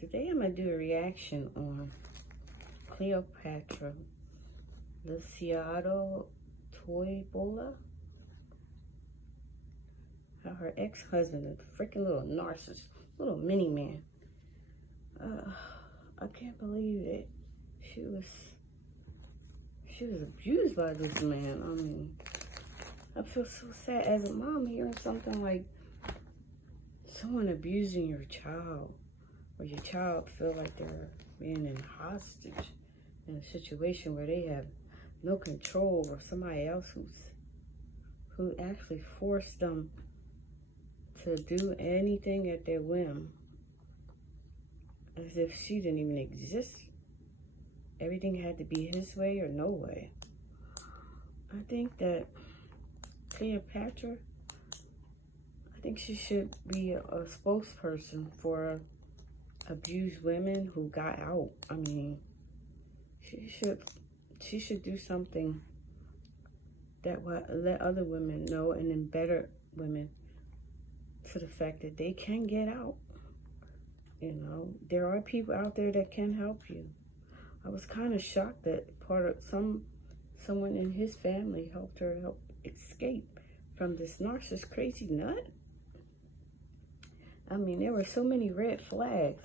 Today I'm going to do a reaction on Cleopatra Licciardo-Toivola. How her ex-husband, a freaking little narcissist, little mini man. I can't believe that she was abused by this man. I mean, I feel so sad as a mom hearing something like someone abusing your child, or your child feel like they're being in hostage in a situation where they have no control over somebody else who actually forced them to do anything at their whim, as if she didn't even exist. Everything had to be his way or no way. I think that Cleopatra, I think she should be a spokesperson for abused women who got out. I mean, she should do something that will let other women know, and then better women, for the fact that they can get out. You know, there are people out there that can help you. I was kind of shocked that someone in his family helped her escape from this narcissist crazy nut. I mean, there were so many red flags.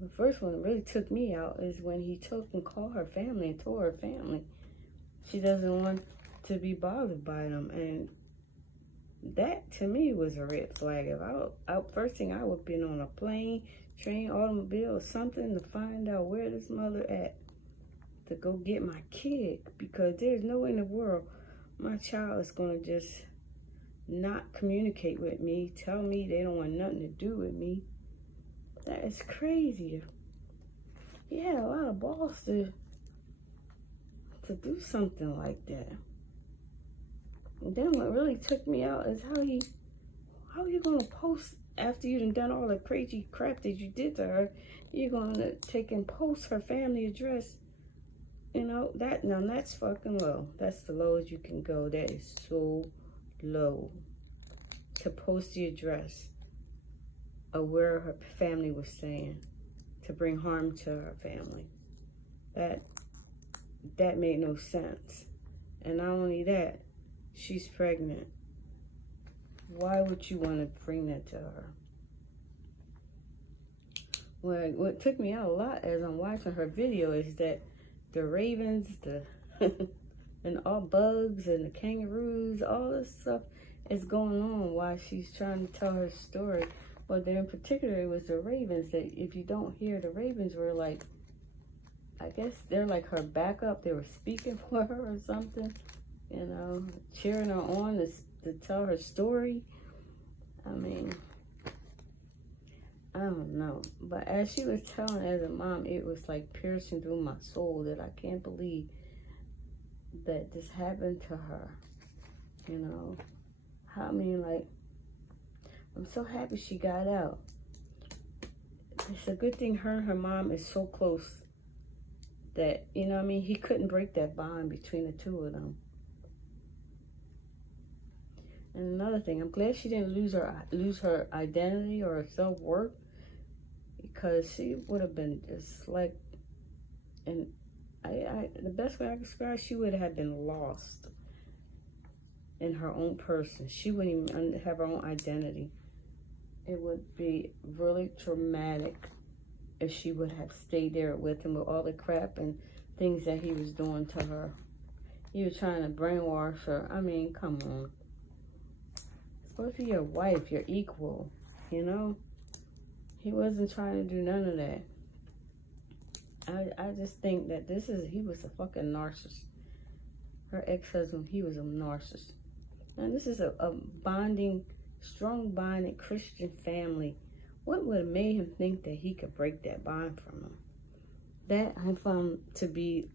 The first one that really took me out is when he took and called her family and told her family she doesn't want to be bothered by them. And that, to me, was a red flag. If first thing I would have been on a plane, train, automobile, or something to find out where this mother at to go get my kid, because there's no way in the world my child is going to just not communicate with me, tell me they don't want nothing to do with me. That is crazy. He had a lot of balls to do something like that. And then what really took me out is how are you gonna post after you done all the crazy crap that you did to her? You're gonna take and post her family address. You know, now that's fucking low. That's the lowest you can go. That is so low, to post the address of where her family was staying, to bring harm to her family. That made no sense. And not only that, she's pregnant. Why would you want to bring that to her? Well, what took me out a lot as I'm watching her video is that the ravens, and all bugs and the kangaroos, all this stuff is going on while she's trying to tell her story. But then in particular, it was the ravens that, if you don't hear, the ravens were like, I guess they're like her backup. They were speaking for her or something, you know, cheering her on to tell her story. I mean, I don't know. But as she was telling as a mom, it was like piercing through my soul that I can't believe that this happened to her. You know, I mean, like, I'm so happy she got out. It's a good thing her and her mom is so close that, you know what I mean, he couldn't break that bond between the two of them. And another thing, I'm glad she didn't lose her identity or her self-worth, because she would have been just like, and the best way I can describe, she would have been lost in her own person. She wouldn't even have her own identity. It would be really traumatic if she would have stayed there with him with all the crap and things that he was doing to her. He was trying to brainwash her. I mean, come on. It's supposed to be your wife, your equal, you know? He wasn't trying to do none of that. I just think that he was a fucking narcissist. Her ex-husband, he was a narcissist. And this is a bonding, strong bonded Christian family. What would have made him think that he could break that bond from him? That I found to be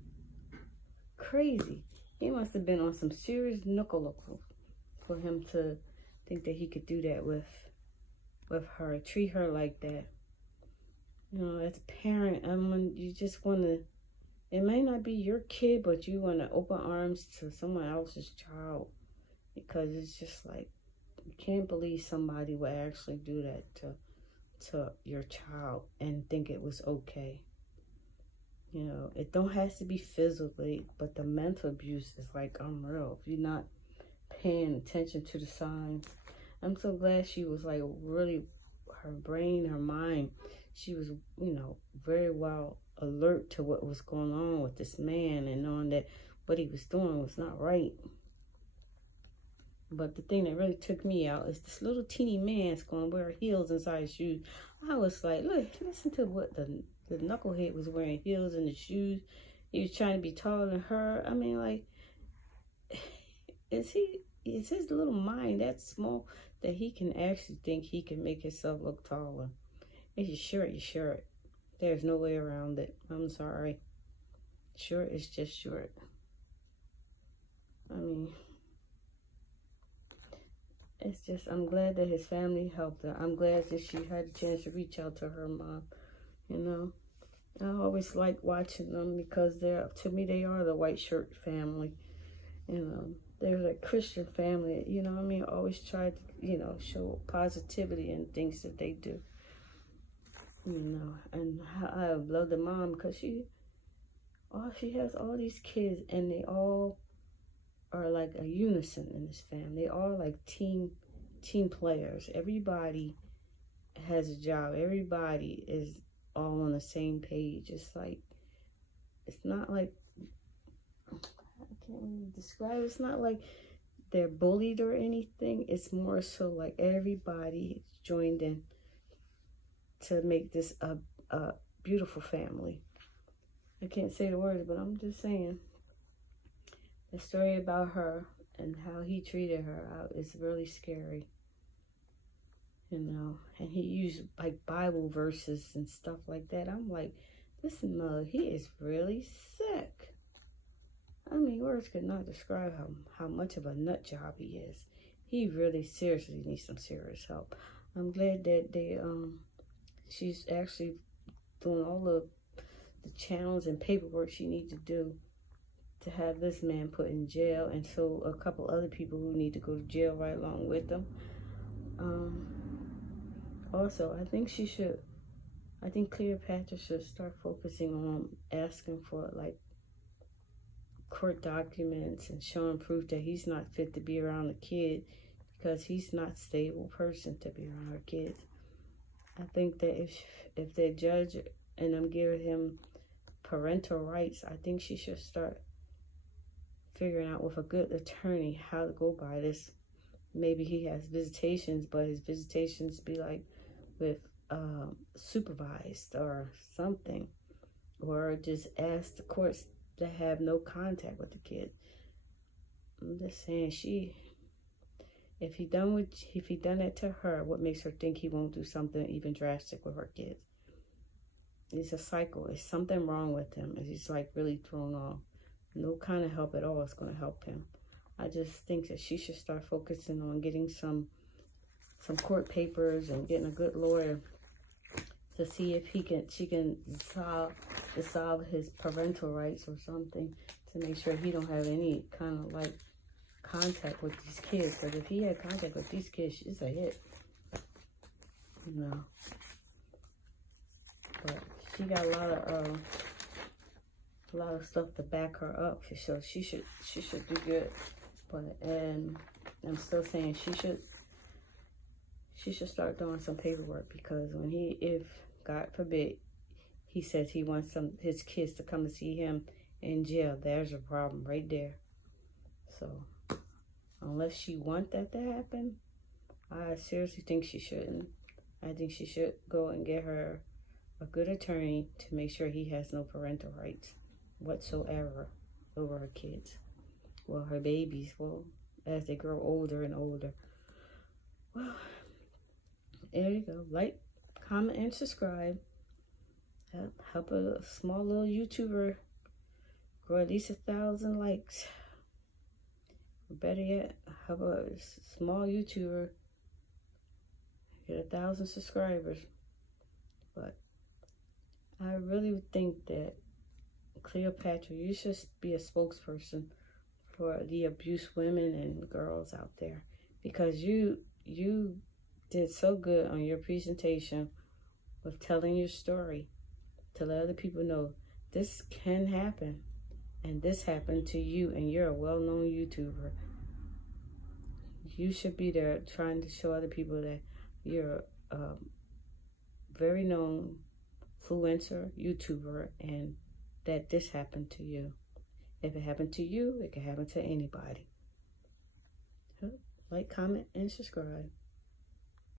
crazy. He must have been on some serious knuckle for him to think that he could do that with her, treat her like that. You know, as a parent, you just want to, it may not be your kid, but you want to open arms to someone else's child, because it's just like, You can't believe somebody would actually do that to your child and think it was okay. You know, it don't have to be physically, but the mental abuse is like unreal. If you're not paying attention to the signs. I'm so glad she was like really, her brain, her mind, she was, you know, very well alert to what was going on with this man and knowing that what he was doing was not right. But the thing that really took me out is this little teeny man's going to wear heels inside his shoes. I was like, look, listen to what the knucklehead was wearing heels in the shoes. He was trying to be taller than her. I mean, like, is his little mind that small that he can actually think he can make himself look taller? If you're short, you're short. There's no way around it. I'm sorry. Short is just short. I mean, it's just, I'm glad that his family helped her. I'm glad that she had a chance to reach out to her mom, you know. I always like watching them because to me, they are the white shirt family, you know. They're a Christian family, you know what I mean? Always try to, you know, show positivity in things that they do, you know. And I love the mom because she has all these kids and they all are like a unison in this family. They all like team players. Everybody has a job. Everybody is all on the same page. It's like, it's not like, I can't really describe it. It's not like they're bullied or anything. It's more so like everybody joined in to make this a beautiful family. I can't say the words, but I'm just saying. The story about her and how he treated her is really scary, you know. And he used like Bible verses and stuff like that. I'm like, listen, mother, he is really sick. I mean, words could not describe how much of a nut job he is. He really seriously needs some serious help. I'm glad that she's actually doing all of the channels and paperwork she needs to do to have this man put in jail, and so a couple other people who need to go to jail right along with them. Also, I think Cleopatra should start focusing on asking for like court documents and showing proof that he's not fit to be around the kid, because he's not a stable person to be around her kids. I think that if the judge and them give him parental rights, I think she should start figuring out with a good attorney how to go by this. Maybe he has visitations, but his visitations be like with supervised or something, or just ask the courts to have no contact with the kid. I'm just saying, if he done that to her, what makes her think he won't do something even drastic with her kids? It's a cycle. It's something wrong with him. He's like really thrown off. No kind of help at all is going to help him. I just think that she should start focusing on getting some court papers and getting a good lawyer to see if she can dissolve his parental rights or something, to make sure he don't have any kind of like contact with these kids. Because if he had contact with these kids, it's a hit, you know. But she got a lot of stuff to back her up, so she should do good. But and I'm still saying she should start doing some paperwork, because when if God forbid he says he wants his kids to come and see him in jail, there's a problem right there. So unless she wants that to happen, I seriously think she shouldn't. I think she should go and get her a good attorney to make sure he has no parental rights whatsoever over her kids. Well, her babies, well, as they grow older and older. Well, there you go. Like, comment, and subscribe. Help a small little YouTuber grow at least 1,000 likes. Or better yet, help a small YouTuber get 1,000 subscribers. But I really think that Cleopatra, you should be a spokesperson for the abused women and girls out there, because you you did so good on your presentation with telling your story to let other people know this can happen, and this happened to you, and you're a well-known YouTuber. You should be there trying to show other people that you're a very known influencer, YouTuber, and that this happened to you. If it happened to you, it can happen to anybody. Like, comment, and subscribe.